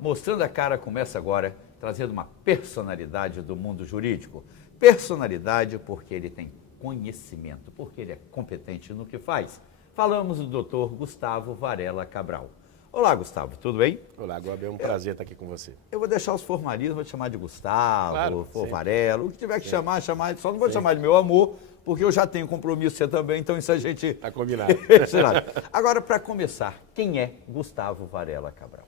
Mostrando a Cara começa agora, trazendo uma personalidade do mundo jurídico. Personalidade porque ele tem conhecimento, porque ele é competente no que faz. Falamos do doutor Gustavo Varela Cabral. Olá, Gustavo, tudo bem? Olá, Gobi, é um prazer estar aqui com você. Eu vou deixar os formalismos, vou te chamar de Gustavo, Claro, Varela, o que tiver que chamar, só não vou chamar de meu amor, porque eu já tenho compromisso, você também, então isso a gente... Está combinado. Agora, para começar, quem é Gustavo Varela Cabral?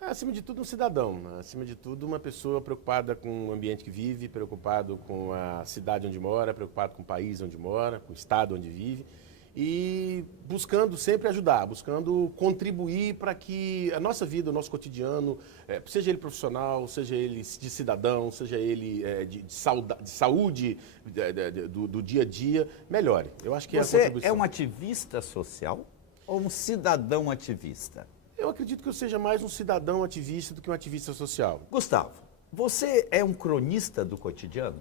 Acima de tudo, um cidadão. Acima de tudo, uma pessoa preocupada com o ambiente que vive, preocupado com a cidade onde mora, preocupado com o país onde mora, com o estado onde vive e buscando sempre ajudar, buscando contribuir para que a nossa vida, o nosso cotidiano, seja ele profissional, seja ele de cidadão, seja ele de saúde do dia a dia, melhore. Eu acho que Você é a contribuição. É um ativista social ou um cidadão ativista? Eu acredito que eu seja mais um cidadão ativista do que um ativista social. Gustavo, você é um cronista do cotidiano?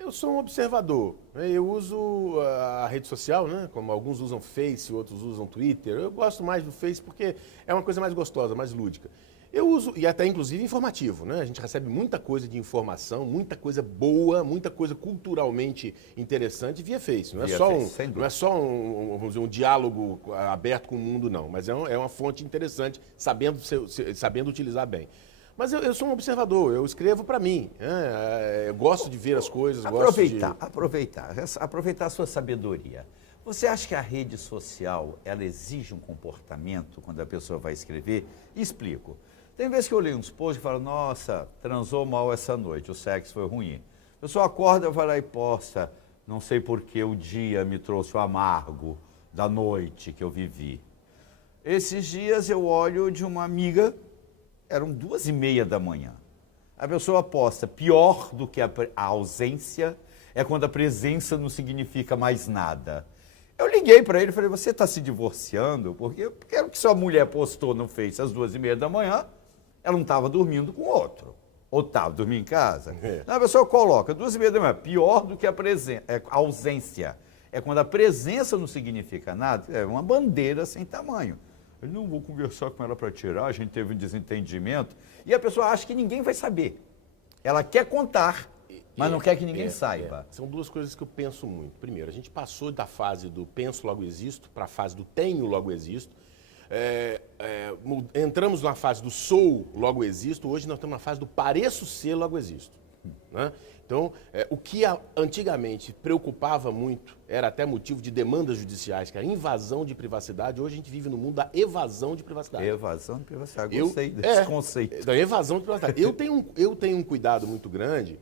Eu sou um observador. Eu uso a rede social, né? Como alguns usam Face, outros usam Twitter. Eu gosto mais do Face porque é uma coisa mais gostosa, mais lúdica. Eu uso, e até inclusive informativo, né? A gente recebe muita coisa de informação, muita coisa boa, muita coisa culturalmente interessante via Face. Não é só vamos dizer, um diálogo aberto com o mundo, não. Mas é uma fonte interessante, sabendo utilizar bem. Mas eu sou um observador, eu escrevo para mim. Eu gosto de ver as coisas, aproveitar a sua sabedoria. Você acha que a rede social, ela exige um comportamento quando a pessoa vai escrever? Explico. Tem vezes que eu leio uns posts e falo, nossa, transou mal essa noite, o sexo foi ruim. A pessoa acorda, vai lá e posta, não sei por que o dia me trouxe o amargo da noite que eu vivi. Esses dias eu olho de uma amiga, eram 2h30 da manhã. A pessoa posta, pior do que a ausência é quando a presença não significa mais nada. Eu liguei para ele e falei, você está se divorciando? Porque era o que sua mulher postou no Face às 2h30 da manhã, ela não estava dormindo com outro. Ou estava dormindo em casa. A pessoa coloca 2h30 da manhã, pior do que a ausência. É quando a presença não significa nada, é uma bandeira sem tamanho. Eu não vou conversar com ela para tirar, a gente teve um desentendimento. E a pessoa acha que ninguém vai saber. Ela quer contar, mas não quer que ninguém saiba. São duas coisas que eu penso muito. Primeiro, a gente passou da fase do penso logo existo para a fase do tenho logo existo. Entramos na fase do sou logo existo, hoje nós estamos na fase do pareço ser logo existo. Né? Então, o que antigamente preocupava muito, era até motivo de demandas judiciais, que é a invasão de privacidade, hoje a gente vive no mundo da evasão de privacidade. Evasão de privacidade, gostei desse conceito. Da evasão de privacidade. Eu tenho um cuidado muito grande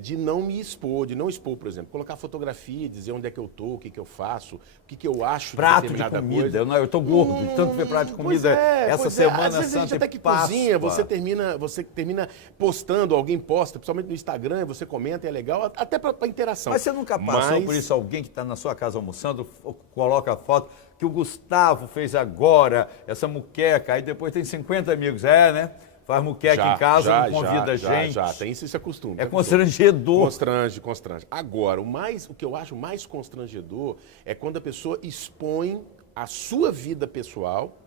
de não me expor, de não expor, por exemplo, colocar fotografia, dizer onde é que eu estou, o que eu faço, o que eu acho prato de determinada de comida. coisa. Eu estou gordo de tanto ver prato de comida essa semana Às vezes santa a gente até que Páscoa. cozinha, você termina postando, alguém posta, principalmente no Instagram, você comenta, é legal, até para interação. Mas você nunca passou por isso, alguém que está na sua casa almoçando, coloca a foto que o Gustavo fez agora, essa muqueca, aí depois tem 50 amigos, né? Faz muqueca em casa, não convida a gente. Já, tem isso é costume. É constrangedor. Constrange. Agora, o que eu acho mais constrangedor é quando a pessoa expõe a sua vida pessoal.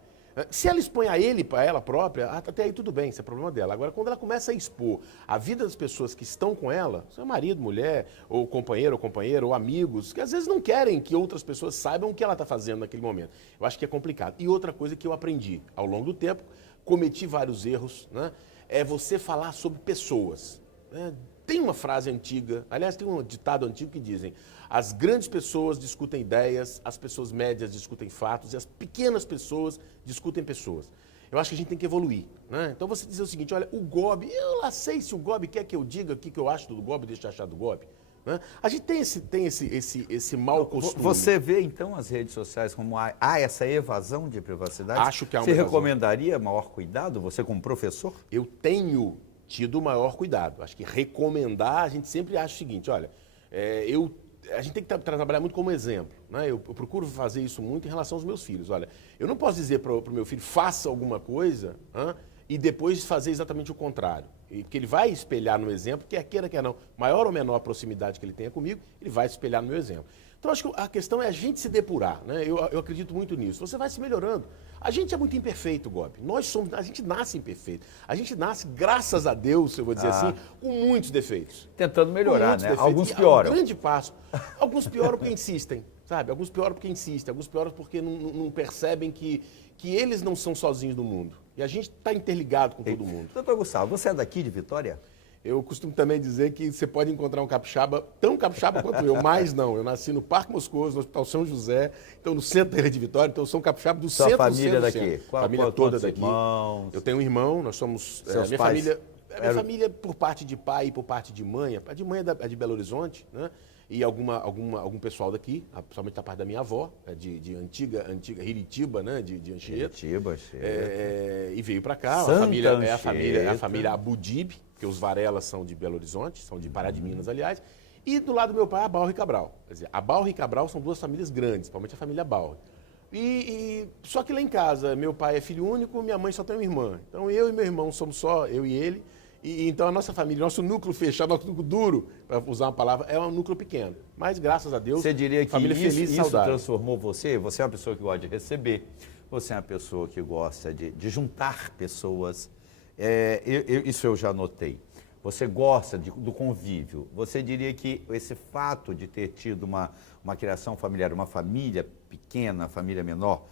Se ela expõe a ele, para ela própria, até aí tudo bem, isso é problema dela. Agora, quando ela começa a expor a vida das pessoas que estão com ela, seu marido, mulher, ou companheiro, ou amigos, que às vezes não querem que outras pessoas saibam o que ela está fazendo naquele momento. Eu acho que é complicado. E outra coisa que eu aprendi ao longo do tempo, cometi vários erros, né? É você falar sobre pessoas. Né? Tem uma frase antiga, aliás, tem um ditado antigo que dizem: as grandes pessoas discutem ideias, as pessoas médias discutem fatos e as pequenas pessoas discutem pessoas. Eu acho que a gente tem que evoluir. Né? Então você dizer o seguinte, olha, o Gobi, eu lá sei se o Gobi quer que eu diga o que eu acho do Gobi, deixa eu achar do Gobi. Né? A gente tem esse mau costume. Você vê, então, as redes sociais como há essa evasão de privacidade? Acho que há uma Você evasão. Recomendaria maior cuidado, você como professor? Eu tenho tido maior cuidado. Acho que recomendar, a gente sempre acha o seguinte, olha, a gente tem que trabalhar muito como exemplo. Né? Eu procuro fazer isso muito em relação aos meus filhos. Olha, eu não posso dizer para o meu filho, faça alguma coisa, e depois fazer exatamente o contrário. E porque ele vai espelhar no exemplo, quer queira, quer não, maior ou menor proximidade que ele tenha comigo, ele vai espelhar no meu exemplo. Então, acho que a questão é a gente se depurar, né? Eu acredito muito nisso. Você vai se melhorando. A gente é muito imperfeito, Gobi. A gente nasce imperfeito. A gente nasce, graças a Deus, eu vou dizer assim, com muitos defeitos. Tentando melhorar, né? Defeitos. Alguns pioram. Um grande passo. Alguns pioram porque insistem, sabe? Alguns pioram porque insistem. Alguns pioram porque não percebem que eles não são sozinhos no mundo. E a gente está interligado com todo mundo. Doutor Gustavo, você é daqui de Vitória? Eu costumo também dizer que você pode encontrar um capixaba, tão capixaba quanto eu, mas não. Eu nasci no Parque Moscoso, no Hospital São José, então no centro da Ilha de Vitória, então eu sou um capixaba do centro do centro. Sua família daqui? Família toda daqui. Irmãos? Eu tenho um irmão, nós somos... Seus minha pais família, família por parte de pai e por parte de mãe. A de mãe é de Belo Horizonte, né? E algum pessoal daqui, principalmente da parte da minha avó, de antiga Riritiba, né? De Anchieta. Riritiba, Anchieta. E veio para cá. Santa A família Abudib, porque os Varelas são de Belo Horizonte, são de Pará de Minas, aliás. E do lado do meu pai, a Balro e Cabral. Quer dizer, a Balro e Cabral são duas famílias grandes, principalmente a família Balro. Só que lá em casa, meu pai é filho único, minha mãe só tem uma irmã. Então eu e meu irmão somos só eu e ele. Então a nossa família, nosso núcleo fechado, nosso núcleo duro, para usar uma palavra, é um núcleo pequeno. Mas graças a Deus, você diria que família feliz e isso saudável. transformou você? Você é uma pessoa que gosta de receber, você é uma pessoa que gosta de juntar pessoas. Isso eu já notei. Você gosta do convívio. Você diria que esse fato de ter tido uma criação familiar, uma família pequena, família menor,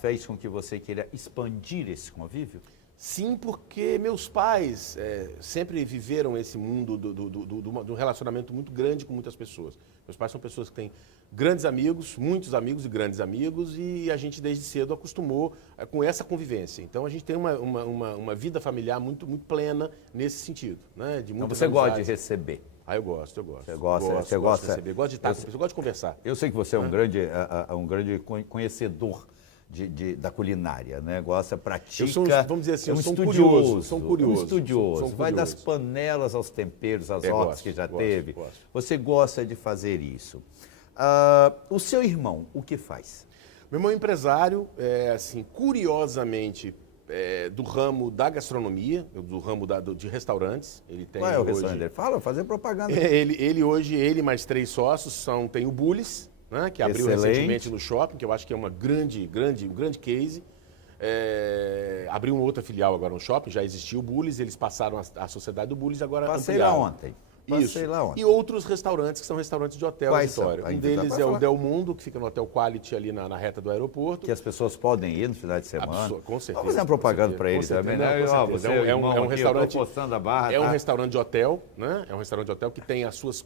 fez com que você queira expandir esse convívio? Sim, porque meus pais sempre viveram esse mundo do relacionamento muito grande com muitas pessoas. Meus pais são pessoas que têm grandes amigos, muitos amigos e grandes amigos, e a gente desde cedo acostumou com essa convivência. Então a gente tem uma vida familiar muito, muito plena nesse sentido, né? De então você gosta de receber? Eu gosto. Você gosta de receber, gosto de estar com pessoas, gosto de conversar. Eu sei que você é um grande conhecedor da culinária, né? Gosta, pratica. Vamos dizer assim, eu sou um curioso. Um estudioso. Vai das panelas aos temperos, às hortas que já teve. Gosto. Você gosta de fazer isso. O seu irmão, o que faz? Meu irmão é empresário, assim, curiosamente, do ramo da gastronomia, do ramo de restaurantes. Ele tem Qual é o hoje... restaurante dele? Fala, fazer propaganda. Ele mais 3 sócios, tem o Bullis, né, que abriu recentemente no shopping, que eu acho que é um grande case. Abriu uma outra filial agora no shopping, já existiu o Bullis, eles passaram a sociedade do Bullis, agora Passei ampliaram. lá ontem. Isso. E outros restaurantes que são restaurantes de hotel em Vitória. Um deles é o Del Mundo, que fica no Hotel Quality ali na reta do aeroporto. Que as pessoas podem ir no final de semana. Com certeza. Vamos fazer uma propaganda para eles também, né? É um restaurante. Postando a barra, é um restaurante de hotel, né? É um restaurante de hotel que tem as suas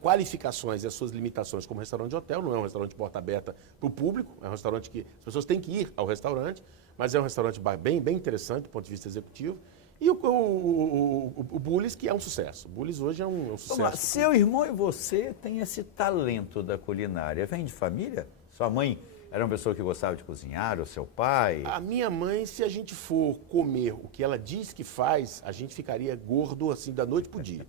qualificações e as suas limitações como restaurante de hotel. Não é um restaurante de porta aberta para o público. É um restaurante que as pessoas têm que ir ao restaurante, mas é um restaurante bem interessante do ponto de vista executivo. E o Bullis, que é um sucesso. O Bullis hoje é um sucesso. Mas seu irmão e você têm esse talento da culinária. Vem de família? Sua mãe era uma pessoa que gostava de cozinhar, ou seu pai? A minha mãe, se a gente for comer o que ela diz que faz, a gente ficaria gordo assim da noite pro dia.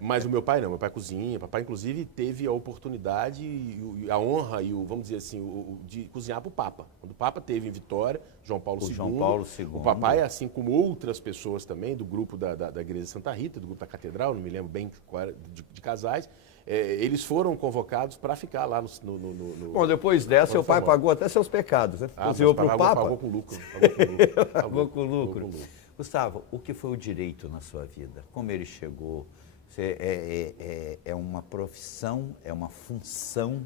Mas o meu pai não, meu pai cozinha. Papai, inclusive, teve a oportunidade e a honra e vamos dizer assim, de cozinhar para o Papa. Quando o Papa teve em Vitória, João Paulo II. O papai, assim como outras pessoas também, do grupo da Igreja Santa Rita, do grupo da Catedral, não me lembro bem de casais, eles foram convocados para ficar lá no... Bom, depois dessa, seu pai pagou até seus pecados, né? Cozinhou para o Papa? Pagou com lucro. Pagou com lucro. Gustavo, o que foi o direito na sua vida? Como ele chegou? É uma profissão, é uma função,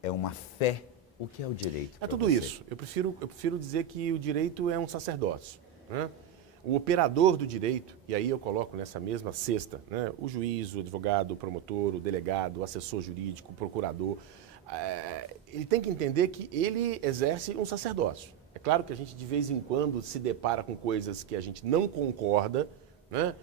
é uma fé? O que é o direito? É tudo isso. Eu prefiro dizer que o direito é um sacerdócio, né? O operador do direito, e aí eu coloco nessa mesma cesta, né? O juiz, o advogado, o promotor, o delegado, o assessor jurídico, o procurador, ele tem que entender que ele exerce um sacerdócio. É claro que a gente de vez em quando se depara com coisas que a gente não concorda, né?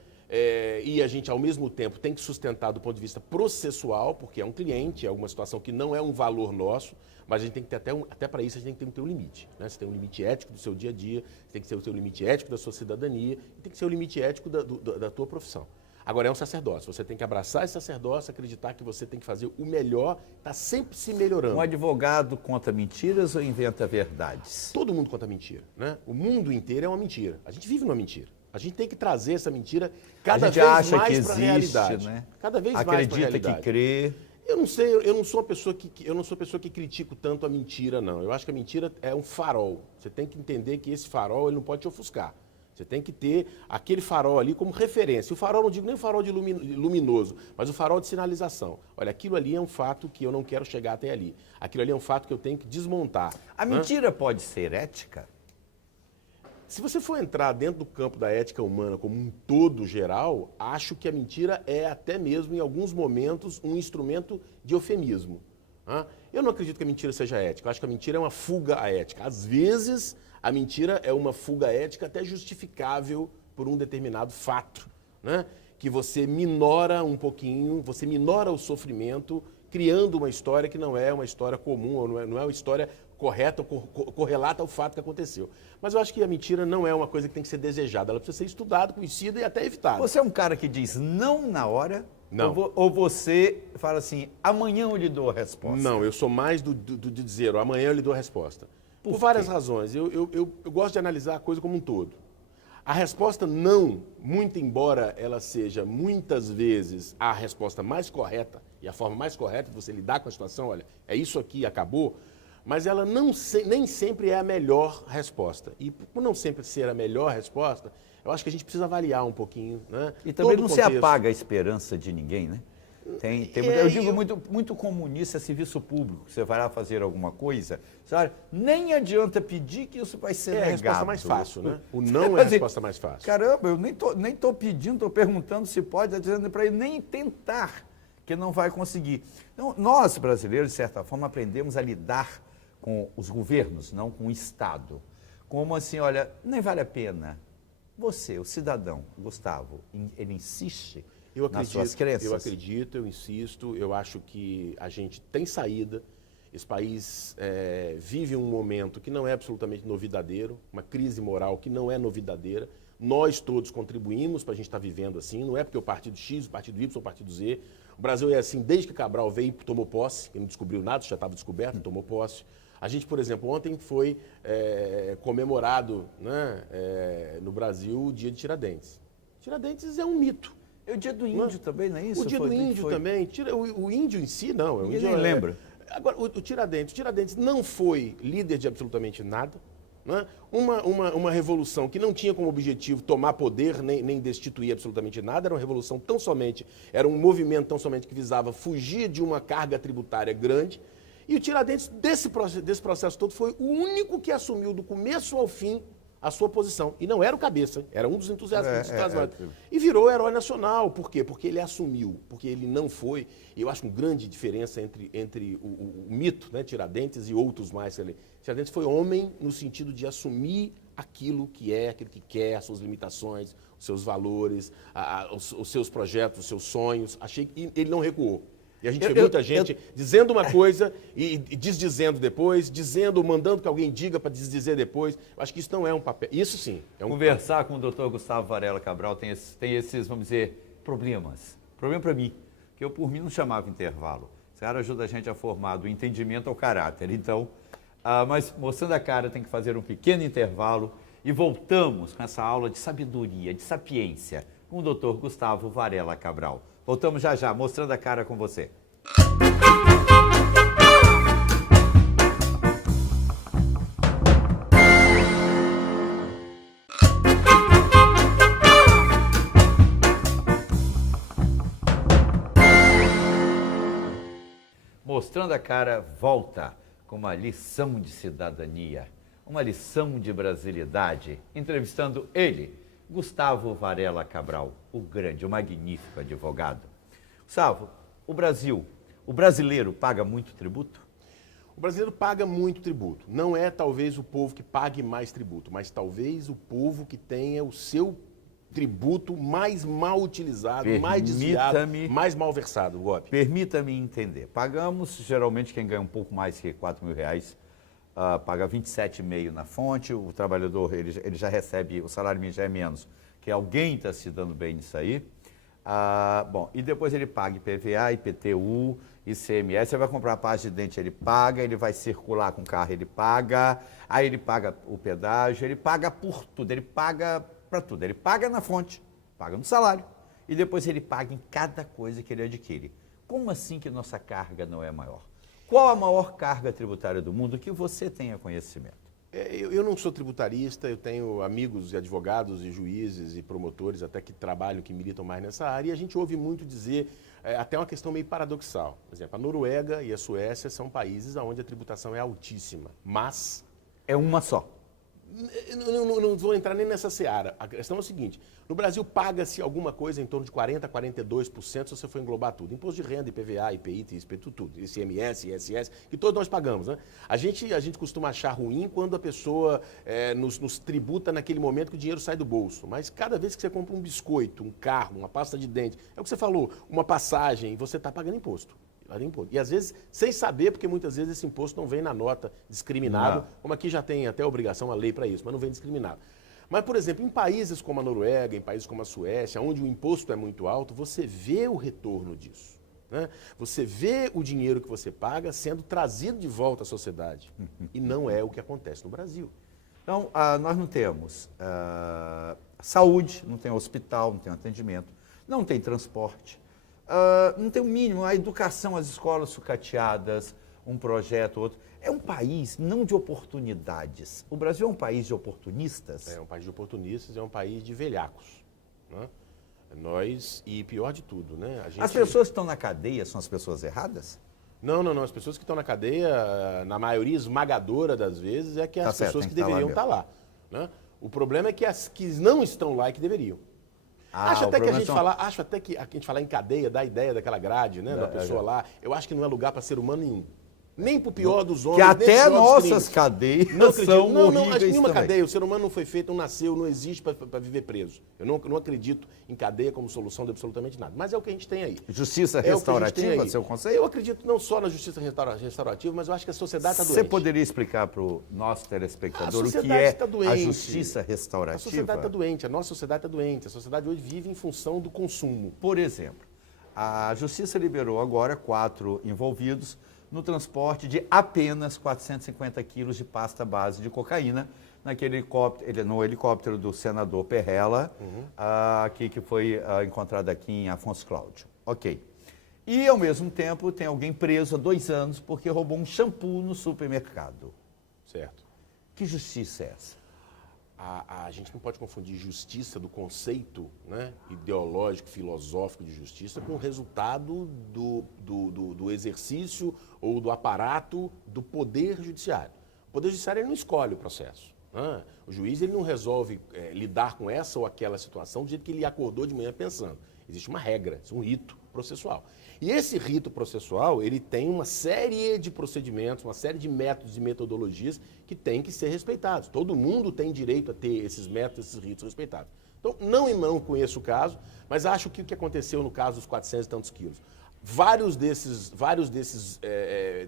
E a gente, ao mesmo tempo, tem que sustentar do ponto de vista processual, porque é um cliente, é alguma situação que não é um valor nosso, mas a gente tem que ter até para isso, a gente tem que ter um limite, né? Você tem um limite ético do seu dia a dia, você tem que ter o seu limite ético da sua cidadania, e tem que ser o limite ético da tua profissão. Agora, é um sacerdócio, você tem que abraçar esse sacerdócio, acreditar que você tem que fazer o melhor, está sempre se melhorando. Um advogado conta mentiras ou inventa verdades? Todo mundo conta mentira, né? O mundo inteiro é uma mentira, a gente vive numa mentira. A gente tem que trazer essa mentira cada a gente vez acha mais que para a existe, realidade. né? Cada vez mais para a Acredita realidade. que crê. Eu não sei, eu não sou uma pessoa que critico tanto a mentira, não. Eu acho que a mentira é um farol. Você tem que entender que esse farol ele não pode te ofuscar. Você tem que ter aquele farol ali como referência. O farol, não digo nem o farol de luminoso, mas o farol de sinalização. Olha, aquilo ali é um fato que eu não quero chegar até ali. Aquilo ali é um fato que eu tenho que desmontar. A mentira pode ser ética? Se você for entrar dentro do campo da ética humana como um todo geral, acho que a mentira é até mesmo, em alguns momentos, um instrumento de eufemismo. Eu não acredito que a mentira seja ética. Eu acho que a mentira é uma fuga à ética. Às vezes, a mentira é uma fuga ética até justificável por um determinado fato, né? Que você minora um pouquinho, você minora o sofrimento, criando uma história que não é uma história comum, ou não é uma história correta, correlata ao fato que aconteceu. Mas eu acho que a mentira não é uma coisa que tem que ser desejada, ela precisa ser estudada, conhecida e até evitada. Você é um cara que diz não na hora? Não. Ou você fala assim, amanhã eu lhe dou a resposta? Não, eu sou mais de dizer, amanhã eu lhe dou a resposta. Por várias razões. Eu gosto de analisar a coisa como um todo. A resposta não, muito embora ela seja muitas vezes a resposta mais correta e a forma mais correta de você lidar com a situação, olha, é isso aqui, acabou, mas ela nem sempre é a melhor resposta. E por não sempre ser a melhor resposta, eu acho que a gente precisa avaliar um pouquinho, né? E também todo não o se contexto. apaga a esperança de ninguém, né? Eu digo muito comunista, serviço público. Você vai lá fazer alguma coisa, sabe? Nem adianta pedir que isso vai ser negado. É a resposta mais fácil, né? O não é a resposta mais fácil. Caramba, eu nem tô pedindo, estou perguntando se pode, está dizendo para ele nem tentar, que não vai conseguir. Então, nós, brasileiros, de certa forma, aprendemos a lidar com os governos, não com o Estado. Como assim, olha, nem vale a pena. Você, o cidadão, Gustavo, ele insiste nas suas crenças? Eu acredito, eu insisto, eu acho que a gente tem saída. Esse país vive um momento que não é absolutamente novidadeiro, uma crise moral que não é novidadeira. Nós todos contribuímos para a gente estar vivendo assim, não é porque o partido X, o partido Y, o partido Z. O Brasil é assim desde que Cabral veio e tomou posse, ele não descobriu nada, já estava descoberto, tomou posse. A gente, por exemplo, ontem foi comemorado, né, no Brasil o dia de Tiradentes. Tiradentes é um mito. É o dia do índio também, não é isso? O dia do índio também. O índio em si, não. Ninguém nem lembra. Agora, o Tiradentes não foi líder de absolutamente nada. Né? Uma revolução que não tinha como objetivo tomar poder nem destituir absolutamente nada. Era uma revolução era um movimento tão somente que visava fugir de uma carga tributária grande. E o Tiradentes, desse processo todo, foi o único que assumiu do começo ao fim a sua posição. E não era o cabeça, era um dos entusiastas. E virou herói nacional. Por quê? Porque ele assumiu, porque ele não foi. E eu acho uma grande diferença entre o mito, né, Tiradentes e outros mais. Tiradentes foi homem no sentido de assumir aquilo que quer, as suas limitações, os seus valores, os seus projetos, os seus sonhos. Achei que ele não recuou. E a gente vê muita gente dizendo uma coisa e desdizendo depois, mandando que alguém diga para desdizer depois. Eu acho que isso não é um papel. Isso sim. Conversar com o doutor Gustavo Varela Cabral tem esses, vamos dizer, problemas. Problema para mim, que eu por mim não chamava intervalo. Esse cara ajuda a gente a formar do entendimento ao caráter. Então, mas mostrando a cara tem que fazer um pequeno intervalo e voltamos com essa aula de sabedoria, de sapiência, com o doutor Gustavo Varela Cabral. Voltamos já, mostrando a cara com você. Mostrando a cara volta com uma lição de cidadania, uma lição de brasilidade, entrevistando ele, Gustavo Varela Cabral, o grande, o magnífico advogado. Gustavo, o brasileiro paga muito tributo? O brasileiro paga muito tributo. Não é talvez o povo que pague mais tributo, mas talvez o povo que tenha o seu tributo mais mal utilizado, mais desviado, mais mal versado, Gobi. Permita-me entender. Pagamos, geralmente, quem ganha um pouco mais que R$4.000, paga 27,5 na fonte, o trabalhador ele já recebe, o salário mínimo já é menos, que alguém está se dando bem nisso aí. Bom, e depois ele paga IPVA, IPTU, ICMS, você vai comprar a pasta de dente, ele paga, ele vai circular com o carro, ele paga, aí ele paga o pedágio, ele paga por tudo, ele paga para tudo. Ele paga na fonte, paga no salário e depois ele paga em cada coisa que ele adquire. Como assim que nossa carga não é maior? Qual a maior carga tributária do mundo que você tenha conhecimento? Eu não sou tributarista, eu tenho amigos e advogados e juízes e promotores até que trabalham, que militam mais nessa área, e a gente ouve muito dizer, até uma questão meio paradoxal. Por exemplo, a Noruega e a Suécia são países onde a tributação é altíssima, mas... É uma só. Não vou entrar nem nessa seara. A questão é o seguinte, no Brasil paga-se alguma coisa em torno de 40% a 42% se você for englobar tudo. Imposto de renda, IPVA, IPI, ISPTU, tudo. ICMS, ISS, que todos nós pagamos, né? A gente costuma achar ruim quando a pessoa nos tributa naquele momento que o dinheiro sai do bolso. Mas cada vez que você compra um biscoito, um carro, uma pasta de dente, é o que você falou, uma passagem, você está pagando imposto. E às vezes, sem saber, porque muitas vezes esse imposto não vem na nota discriminado, como aqui já tem até obrigação, uma lei para isso, mas não vem discriminado. Mas, por exemplo, em países como a Noruega, em países como a Suécia, onde o imposto é muito alto, você vê o retorno disso. Né? Você vê o dinheiro que você paga sendo trazido de volta à sociedade. E não é o que acontece no Brasil. Então, nós não temos saúde, não tem hospital, não tem atendimento, não tem transporte. Não tem o mínimo, a educação, as escolas sucateadas, um projeto, outro. É um país não de oportunidades. O Brasil é um país de oportunistas? É um país de oportunistas, é um país de velhacos. Né? Nós, e pior de tudo, né? As pessoas que estão na cadeia são as pessoas erradas? Não. As pessoas que estão na cadeia, na maioria esmagadora das vezes, é que as pessoas que deveriam estar lá. Né? O problema é que as que não estão lá é que deveriam. Acho até que a gente falar em cadeia, dá a ideia daquela grade, né, da pessoa lá. Eu acho que não é lugar para ser humano nenhum. Nem para o pior dos homens. Que até nossas cadeias são horríveis nenhuma também. cadeia. O ser humano não foi feito, não nasceu, não existe para viver preso. Eu não acredito em cadeia como solução de absolutamente nada. Mas é o que a gente tem aí. Justiça restaurativa, seu conceito? Eu acredito não só na justiça restaurativa, mas eu acho que a sociedade está doente. Você poderia explicar para o nosso telespectador o que é a justiça restaurativa? A sociedade está doente, a nossa sociedade está doente. A sociedade hoje vive em função do consumo. Por exemplo, a justiça liberou agora 4 envolvidos no transporte de apenas 450 quilos de pasta base de cocaína no helicóptero do senador Perrella, que foi encontrado aqui em Afonso Cláudio. Ok. E, ao mesmo tempo, tem alguém preso há 2 anos porque roubou um shampoo no supermercado. Certo. Que justiça é essa? A gente não pode confundir justiça do conceito, né, ideológico, filosófico de justiça com o resultado do exercício ou do aparato do poder judiciário. O poder judiciário ele não escolhe o processo. Né? O juiz ele não resolve lidar com essa ou aquela situação do jeito que ele acordou de manhã pensando. Existe uma regra, um rito processual. E esse rito processual, ele tem uma série de procedimentos, uma série de métodos e metodologias que têm que ser respeitados. Todo mundo tem direito a ter esses métodos, esses ritos respeitados. Então, não conheço o caso, mas acho que o que aconteceu no caso dos 400 e tantos quilos,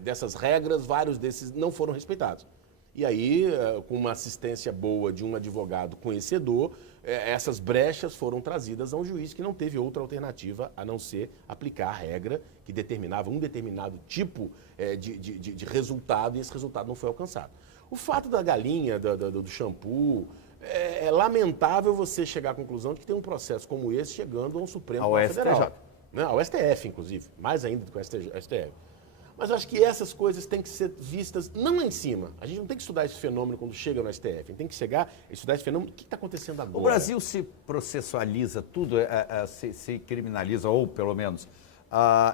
dessas regras, vários desses não foram respeitados. E aí, com uma assistência boa de um advogado conhecedor, essas brechas foram trazidas a um juiz que não teve outra alternativa a não ser aplicar a regra que determinava um determinado tipo de resultado e esse resultado não foi alcançado. O fato da galinha, do shampoo, é lamentável você chegar à conclusão de que tem um processo como esse chegando ao Supremo Tribunal Federal. Né? Ao STF, inclusive, mais ainda do que ao STF. Mas eu acho que essas coisas têm que ser vistas não lá em cima. A gente não tem que estudar esse fenômeno quando chega no STF. A gente tem que estudar esse fenômeno. O que está acontecendo agora? O Brasil se processualiza tudo, se criminaliza, ou pelo menos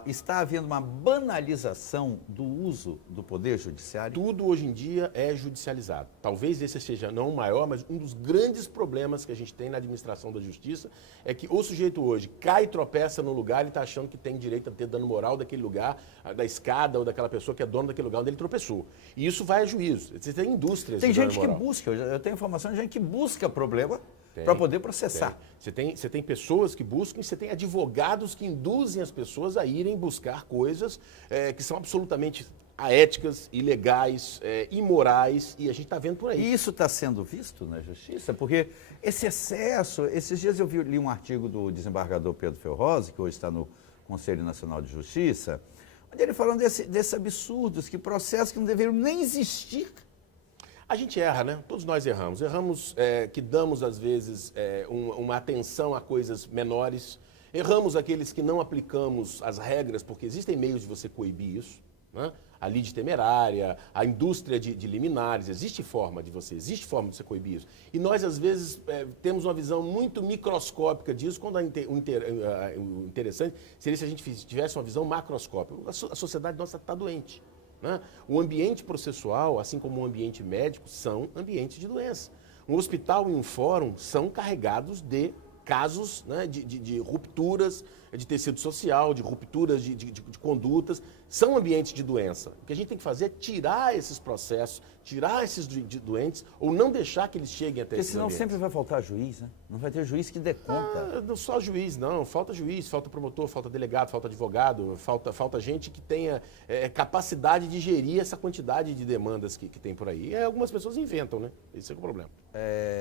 está havendo uma banalização do uso do poder judiciário? Tudo hoje em dia é judicializado. Talvez esse seja não o maior, mas um dos grandes problemas que a gente tem na administração da justiça é que o sujeito hoje cai e tropeça no lugar, ele está achando que tem direito a ter dano moral daquele lugar, da escada ou daquela pessoa que é dono daquele lugar onde ele tropeçou. E isso vai a juízo. Você tem indústrias de dano moral. Tem gente que busca, eu tenho informação de gente que busca problema para poder processar. Você tem pessoas que buscam e você tem advogados que induzem as pessoas a irem buscar coisas que são absolutamente aéticas, ilegais, imorais, e a gente está vendo por aí. E isso está sendo visto na justiça? Porque esse excesso... Esses dias eu li um artigo do desembargador Pedro Ferrosi, que hoje está no Conselho Nacional de Justiça, onde ele falando desses absurdos, que processos que não deveriam nem existir. A gente erra, né? Todos nós erramos. Erramos que damos, às vezes, uma atenção a coisas menores. Erramos aqueles que não aplicamos as regras, porque existem meios de você coibir isso, né? A lide temerária, a indústria de liminares, existe forma de você coibir isso. E nós, às vezes, temos uma visão muito microscópica disso, quando o interessante seria se a gente tivesse uma visão macroscópica. A sociedade nossa está doente, né? O ambiente processual, assim como o ambiente médico, são ambientes de doença. Um hospital e um fórum são carregados de casos, né, de rupturas de tecido social, de rupturas de condutas, são ambientes de doença. O que a gente tem que fazer é tirar esses processos, tirar esses doentes, ou não deixar que eles cheguem até esses ambientes. Porque senão sempre vai faltar juiz, né? Não vai ter juiz que dê conta. Não só juiz, não. Falta juiz, falta promotor, falta delegado, falta advogado, falta gente que tenha capacidade de gerir essa quantidade de demandas que tem por aí. E algumas pessoas inventam, né? Esse é o problema.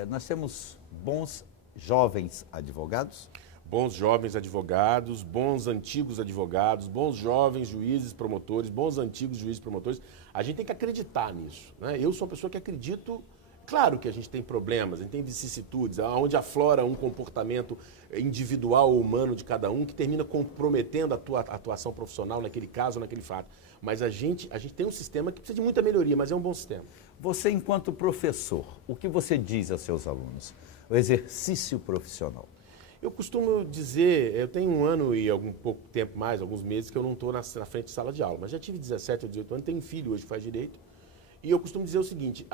Nós temos bons jovens advogados? Bons jovens advogados, bons antigos advogados, bons jovens juízes promotores, bons antigos juízes promotores. A gente tem que acreditar nisso, né? Eu sou uma pessoa que acredito. Claro que a gente tem problemas, a gente tem vicissitudes, onde aflora um comportamento individual ou humano de cada um que termina comprometendo a atuação profissional naquele caso, naquele fato. Mas a gente tem um sistema que precisa de muita melhoria, mas é um bom sistema. Você, enquanto professor, o que você diz a seus alunos? O exercício profissional. Eu costumo dizer, eu tenho 1 ano e pouco tempo mais, alguns meses, que eu não estou na frente de sala de aula, mas já tive 17 ou 18 anos, tenho um filho hoje que faz direito, e eu costumo dizer o seguinte,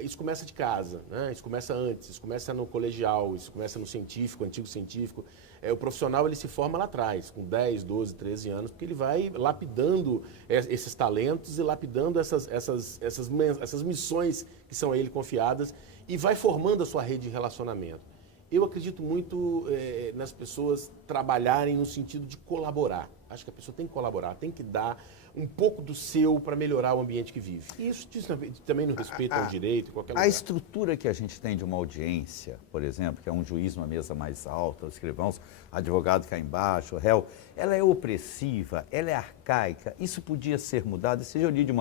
isso começa de casa, né? Isso começa antes, isso começa no colegial, isso começa no científico, antigo científico. O profissional ele se forma lá atrás, com 10, 12, 13 anos, porque ele vai lapidando esses talentos e lapidando essas missões que são a ele confiadas e vai formando a sua rede de relacionamento. Eu acredito muito nas pessoas trabalharem no sentido de colaborar. Acho que a pessoa tem que colaborar, tem que dar um pouco do seu para melhorar o ambiente que vive. E isso diz também no respeito ao direito, em qualquer lugar. A estrutura que a gente tem de uma audiência, por exemplo, que é um juiz numa mesa mais alta, os escrivãos, advogado cá embaixo, o réu, ela é opressiva, ela é arcaica. Isso podia ser mudado. Esse dia eu li de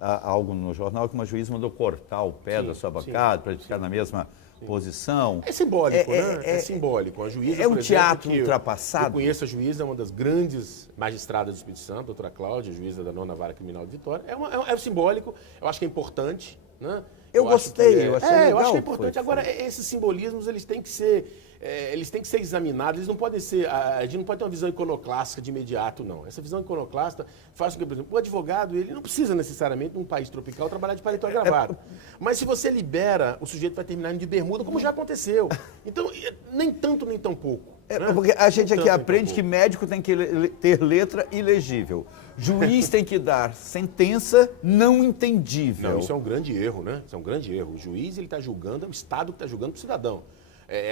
algo no jornal que uma juíza mandou cortar o pé da sua bancada para ficar na mesma posição. É simbólico, né? É simbólico. A juíza, é um teatro ultrapassado. Eu conheço a juíza, uma das grandes magistradas do Espírito Santo, a doutora Cláudia, juíza da 9ª Vara Criminal de Vitória. É simbólico, eu acho que é importante, né? Eu gostei, eu achei legal. Eu acho que é importante. Agora, esses simbolismos, eles têm que ser examinados, eles não podem ser, a gente não pode ter uma visão iconoclástica de imediato, não. Essa visão iconoclasta faz com que, por exemplo, o advogado, ele não precisa necessariamente, num país tropical, trabalhar de paletó e gravata. Mas se você libera, o sujeito vai terminar indo de bermuda, como já aconteceu. Então, nem tanto, nem tão pouco. Né? Porque a gente aqui aprende que médico tem que ter letra ilegível. Juiz tem que dar sentença não entendível. Não, isso é um grande erro, né? Isso é um grande erro. O juiz, ele está julgando, é o Estado que está julgando para o cidadão.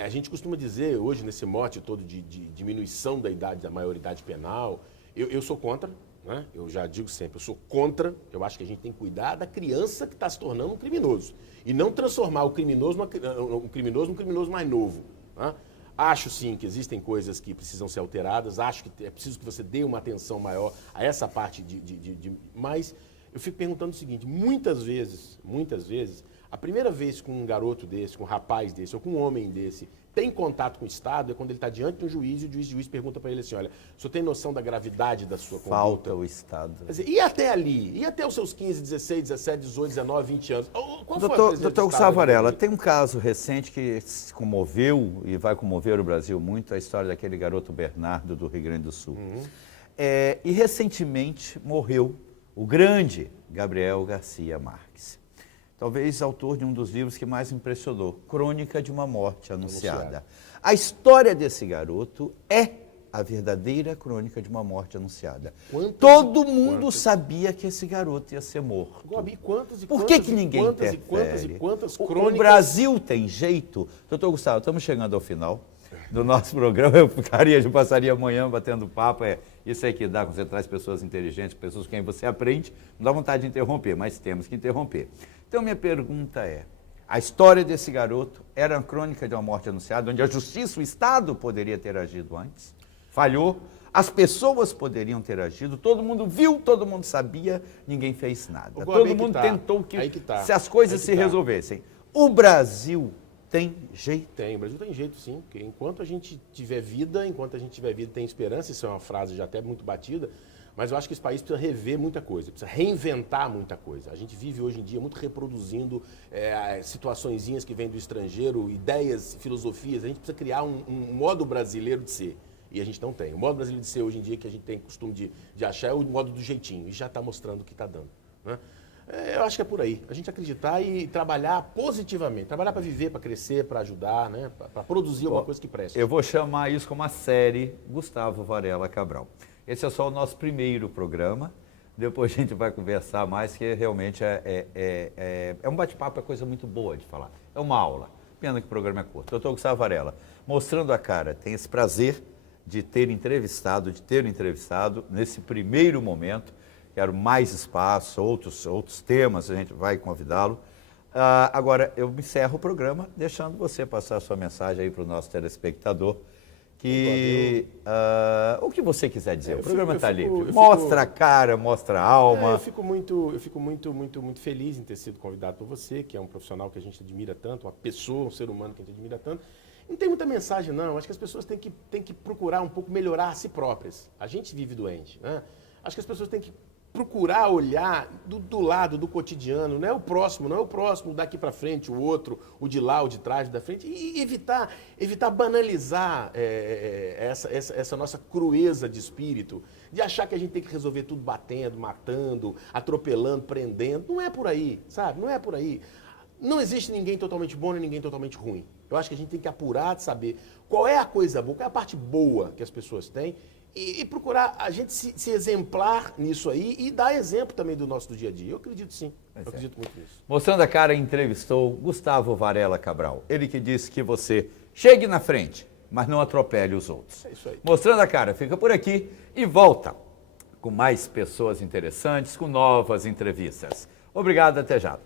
A gente costuma dizer hoje, nesse mote todo de diminuição da maioridade penal, eu sou contra, né? Eu já digo sempre, eu sou contra, eu acho que a gente tem que cuidar da criança que está se tornando um criminoso. E não transformar o criminoso num criminoso mais novo. Né? Acho sim que existem coisas que precisam ser alteradas, acho que é preciso que você dê uma atenção maior a essa parte mas eu fico perguntando o seguinte, muitas vezes, a primeira vez que um garoto desse, com um rapaz desse, ou com um homem desse, tem contato com o Estado é quando ele está diante de um juiz e o juiz pergunta para ele assim, olha, o senhor tem noção da gravidade da sua conduta? Falta o Estado. Quer dizer, e até ali? E até os seus 15, 16, 17, 18, 19, 20 anos? Qual foi a Doutor Gustavo Varela, tem um caso recente que se comoveu e vai comover o Brasil muito, a história daquele garoto Bernardo do Rio Grande do Sul. E recentemente morreu o grande Gabriel Garcia Marques. Talvez autor de um dos livros que mais impressionou, Crônica de uma Morte Anunciada. A história desse garoto é a verdadeira crônica de uma morte anunciada. Todo mundo sabia que esse garoto ia ser morto. Gobi, quantas Por que ninguém interfere? Quantas crônicas... O Brasil tem jeito? Doutor Gustavo, estamos chegando ao final do nosso programa. Eu passaria amanhã batendo papo. Isso aí que dá quando você traz pessoas inteligentes, pessoas com quem você aprende. Não dá vontade de interromper, mas temos que interromper. Então, minha pergunta é, a história desse garoto era uma crônica de uma morte anunciada, onde a justiça, o Estado, poderia ter agido antes? Falhou? As pessoas poderiam ter agido, todo mundo viu, todo mundo sabia, ninguém fez nada. Agora, Todo mundo tentou que se as coisas se resolvessem. O Brasil tem jeito? Tem, o Brasil tem jeito sim, porque enquanto a gente tiver vida, tem esperança, isso é uma frase já até muito batida, mas eu acho que esse país precisa rever muita coisa, precisa reinventar muita coisa. A gente vive hoje em dia muito reproduzindo situaçõezinhas que vêm do estrangeiro, ideias, filosofias. A gente precisa criar um modo brasileiro de ser. E a gente não tem. O modo brasileiro de ser hoje em dia que a gente tem costume de achar é o modo do jeitinho. E já está mostrando o que está dando. Né? Eu acho que é por aí. A gente acreditar e trabalhar positivamente. Trabalhar para viver, para crescer, para ajudar, né? Para produzir alguma coisa que preste. Eu vou chamar isso como a série Gustavo Varela Cabral. Esse é só o nosso primeiro programa. Depois a gente vai conversar mais, que realmente é um bate-papo, é coisa muito boa de falar. É uma aula. Pena que o programa é curto. Doutor Gustavo Varela, mostrando a cara, tem esse prazer de ter entrevistado nesse primeiro momento. Quero mais espaço, outros temas, a gente vai convidá-lo. Agora, eu encerro o programa deixando você passar a sua mensagem aí para o nosso telespectador. O que você quiser dizer, o programa está livre. Mostra a cara, mostra a alma. Eu fico muito feliz em ter sido convidado por você, que é um profissional que a gente admira tanto, uma pessoa, um ser humano que a gente admira tanto. Não tem muita mensagem, não. Acho que as pessoas têm que procurar um pouco melhorar a si próprias. A gente vive doente, né? Acho que as pessoas têm que procurar olhar do lado, do cotidiano, não é o próximo daqui para frente, o outro, o de lá, o de trás, o da frente, e evitar banalizar essa nossa crueza de espírito, de achar que a gente tem que resolver tudo batendo, matando, atropelando, prendendo. Não é por aí, sabe? Não é por aí. Não existe ninguém totalmente bom e ninguém totalmente ruim. Eu acho que a gente tem que apurar de saber qual é a coisa boa, qual é a parte boa que as pessoas têm, e procurar a gente se exemplar nisso aí e dar exemplo também do nosso dia a dia. Eu acredito sim, eu acredito muito nisso. Mostrando a cara, entrevistou Gustavo Varela Cabral. Ele que disse que você chegue na frente, mas não atropele os outros. É isso aí. Mostrando a cara, fica por aqui e volta com mais pessoas interessantes, com novas entrevistas. Obrigado, até já.